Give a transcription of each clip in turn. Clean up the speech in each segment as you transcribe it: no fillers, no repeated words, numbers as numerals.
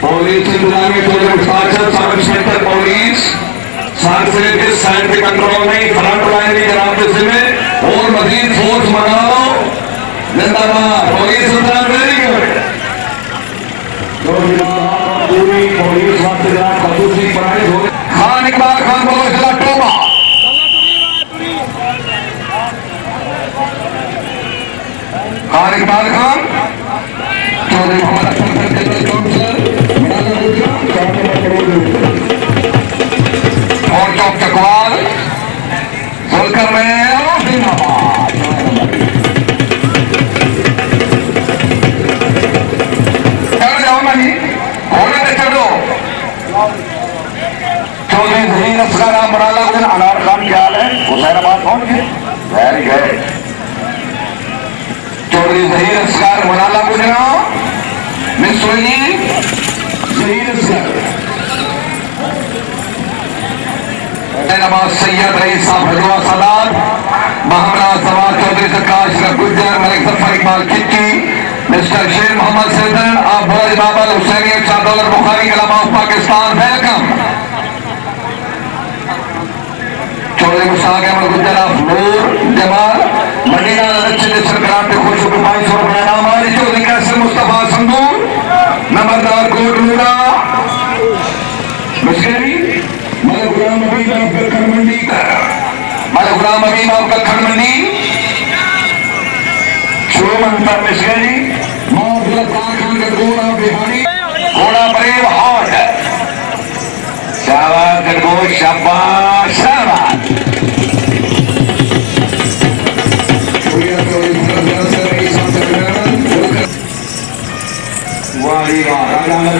Police इंतजामी sub inspector police के side पे control नहीं, फ्रंट लाइन भी जनाब के जिम्मे और मजीद फोर्स मंगा लो। जिंदाबाद पुलिस इंतजाम, वेरी गुड। पूरी पुलिस वास्ते जनाब कबूल सिंह पराने हो गए। खान इकबाल खान बोलो जिला टोबा। खान इकबाल खान चौधरी मोहम्मद अख्तर जनरल काउंसिलर और चौक चकवाल जुलकर में चढ़ जाओ नहीं, घोड़े पे चढ़ो। चौधरी जहीर असगर मराला उदन अनार खान क्या हाल है? हुसैनाबाद पहुंच गए, वेरी गुड। चौधरी जहीर असगर मराला गुजरा मिस जहीर असगर नवाज सैयद रईस साहब हजवा सादात महमरा जवाद चौधरी प्रकाश गुज्जर मलिक जफर इकबाल चिट्टी मिस्टर शेर Mohammad Saidan Abbas Babal Husaini Shahdaulat Bukhari Kalam of Pakistan, welcome. Chaudhary Mushtaq Ahmad Gujjar of Noor Jamal Madina अच्छे सरकार पे खुश होकर 500 रुपया नाम हमारे चौधरी कैसर मुस्तफा संदूर नंबरदार कोट नूरा मुश्किल गुलाम हबीब आपका खड़मंडी, गुलाम हबीब आपका खड़मंडी शोमंतर मिश्री खान का घोड़ा बिहारी घोड़ा परेव हॉट। शाबाश गरगोश, शाबाश शाबाश।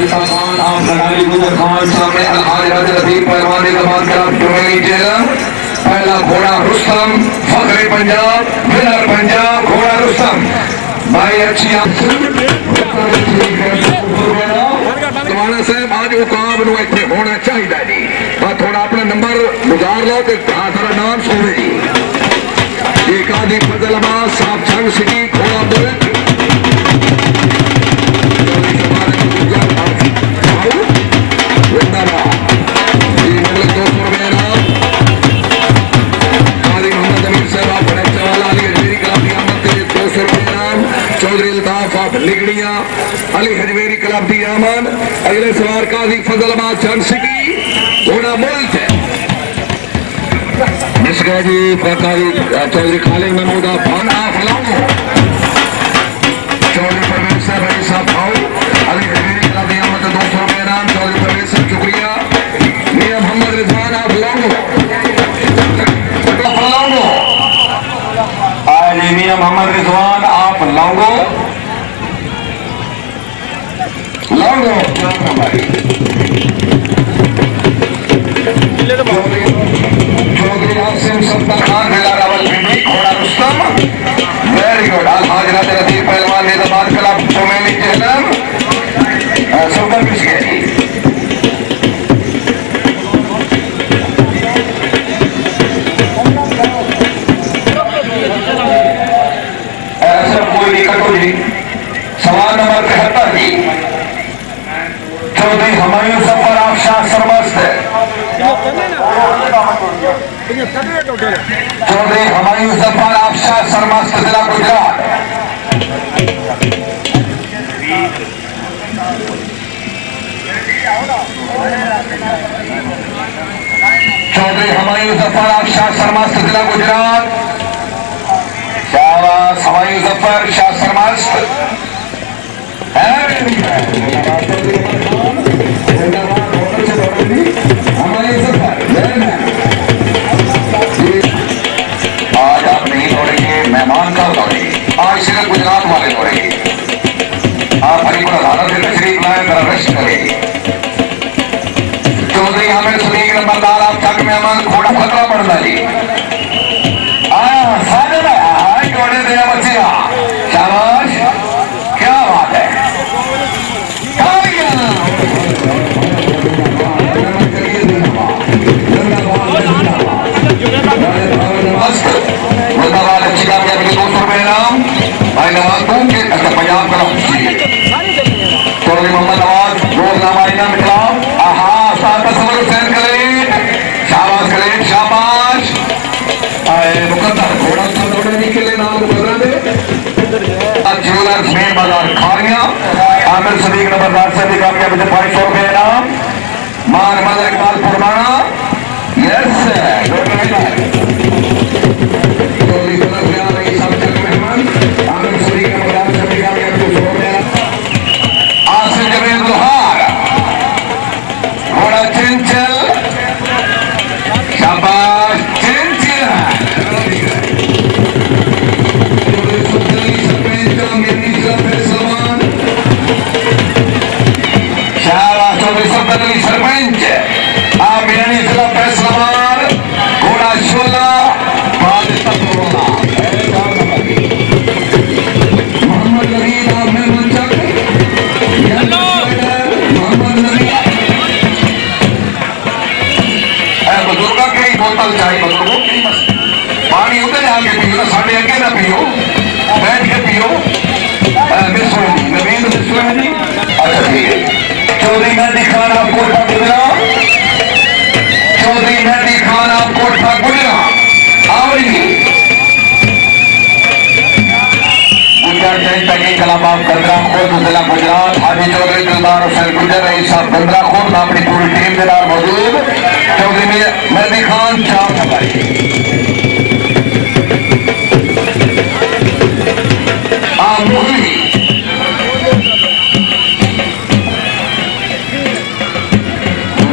खान आप लड़ाई गुजर खान सामने अलहाज रफीक पहलवान पहला घोड़ा रुस्तम फखरे पंजाब विनर पंजाब घोड़ा रुस्तम भाई अच्छी साहब आज मुकाम इतने होना चाहिए जी। बस थोड़ा अपना नंबर गुजार लो तो थोड़ा नाम सुने जी। एक आदि फजल अब्बास साहब छंग सिटी घोड़ा बुलेट अली हजवेरी क्लब दी अमन अगले सवार काजी फजलाबाद छंग सिटी घोड़ा मुल्क मिसगा जी काजी चौधरी खालिद महमूद भान आप लाओ चौधरी परवेज साहब अली साहब भाऊ अली हजवेरी क्लब दी अमन 200 रुपये नाम चौधरी परवेज साहब शुक्रिया। मियां मोहम्मद रिजवान आप लाओ आज मियां मोहम्मद रिजवान आप लाओ चौधरी आसिम सत्ता खान रावल भिंडी घोड़ा रुस्तम, वेरी गुड। अलहाज रफीक पहलवान निजामाबाद क्लब चोमेली जहलम सुपर पिच गई। ऐसा कोई दिक्कत हो जी। सवाल नंबर 73 जी चौधरी हुमायूं जफर आफ्शाह सरमस्त चौधरी हुमायूं जफर आफ्शाह सरमस्त जिला गुजरात। चौधरी हुमायूं जफर आफ्शाह सरमस्त जिला गुजरात। शाबाश हुमायूं जफर शाह सरमस्त आज आप नहीं दौड़ेंगे, मेहमान का दौड़ेंगे, आज सिर्फ गुजरात वाले दौड़ेंगे। आप हरिपुर अदालत से तशरीफ लाए कर अरेस्ट करेंगे। चौधरी हामिद सदीक नंबरदार आप तक मेहमान घोड़ा खतरा पड़ना जी घोड़े दिया बच्चिया शाबाश, क्या बात है। अच्छी कामयाबी के 200 रुपये नाम भाई नवाज आमिर सदीक नंबरदार से भी कामयाबी से 500 रुपए इनाम। मान मदर इकबाल फरमाना यस आसिफ जवेद लोहार घोड़ा चंचल शाबाश चंचल सरपंच आमिरानी जिला फैसलाबाद घोड़ा शोला मोहम्मद नवीद मोहम्मद नवीद बुजुर्ग कई बोतल चाहिए बुजुर्गों पानी उधर आके पियो साढ़े अगे ना पियो बैठ के पियो नवीद अच्छा ठीक है चौधरी मेहदी खान आपको गुजरा चौधरी मेहदी खान आपको गुजरा आवड़ी गुजरात जैन कलाबाब गंदरा खुद जिला गुजरात हाजी चौधरी दिलदार हुसैन गुजर रही साहब गंदरा खुद अपनी पूरी टीम के नाम मौजूद चौधरी मेहदी खान 4 नंबर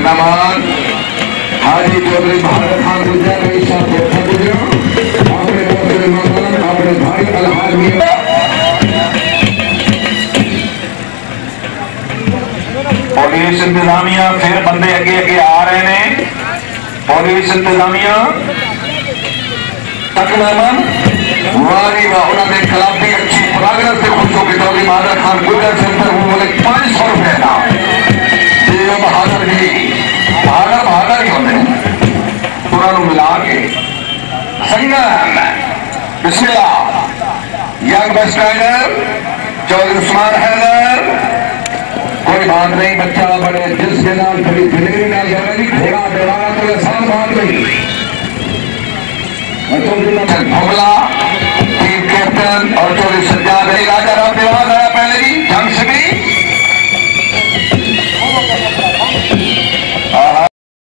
नमान हाजी चौधरी भारत खान गुजर रही साहब गुजरा अपने दूसरे मकान अपने भाई अलहाज मियां पुलिस इंतजामिया फिर बंदे अगे अगे आ रहे हैं पुलिस इंतजामिया तकलामन वारी वाह उन्होंने खिलाफ भी अच्छी प्रोग्रेस से खुश होकर चौधरी भारत खान गुजर सेंटर बोले 500 रुपए का बहादुर जी बहादुर ही होते उन्होंने मिला के संगम Bismillah young best rider Chaudhary Usman Haider कोई बात नहीं बच्चा बड़े जिस के नाम बड़ी दिलेरी ना जाएगी घोड़ा दौड़ाना कोई आसान बात नहीं भोगला